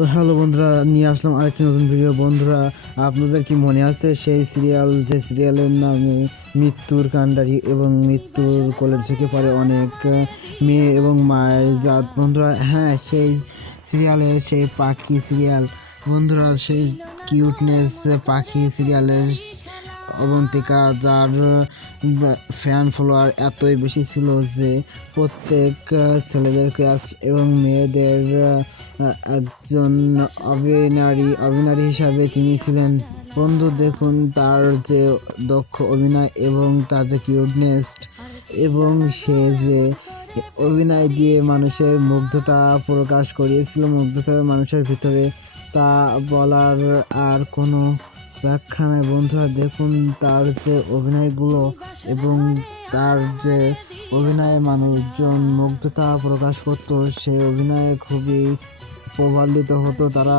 তো হ্যালো বন্ধুরা, নিয়ে আসলাম আরেকটি নতুন ভিডিও। বন্ধুরা, আপনাদের কি মনে আছে সেই সিরিয়াল, যে সিরিয়ালের নামে মৃত্যুর কাণ্ডারি এবং মৃত্যুর কোলের থেকে পড়ে অনেক মেয়ে এবং মায়ের জাত? বন্ধুরা, হ্যাঁ, সেই সিরিয়ালের সেই পাখি সিরিয়াল। বন্ধুরা, সেই কিউটনেস পাখি সিরিয়ালের অবন্তিকা, যার ফ্যান ফলোয়ার এতই বেশি ছিল যে প্রত্যেক ছেলেদের ক্রাশ এবং মেয়েদের একজন অভিনারী হিসাবে তিনি ছিলেন। বন্ধু, দেখুন তার যে দক্ষ অভিনয় এবং তার যে কিউটনেস, এবং সে যে অভিনয় দিয়ে মানুষের মুগ্ধতা প্রকাশ করিয়েছিল, মুগ্ধতা মানুষের ভিতরে, তা বলার আর কোনো ব্যাখ্যা নাই। বন্ধুরা, দেখুন তার যে অভিনয়গুলো এবং তার যে অভিনয়ে মানুষজন মুগ্ধতা প্রকাশ করতো, সে অভিনয়ে খুবই প্রভাবিত হতো তারা।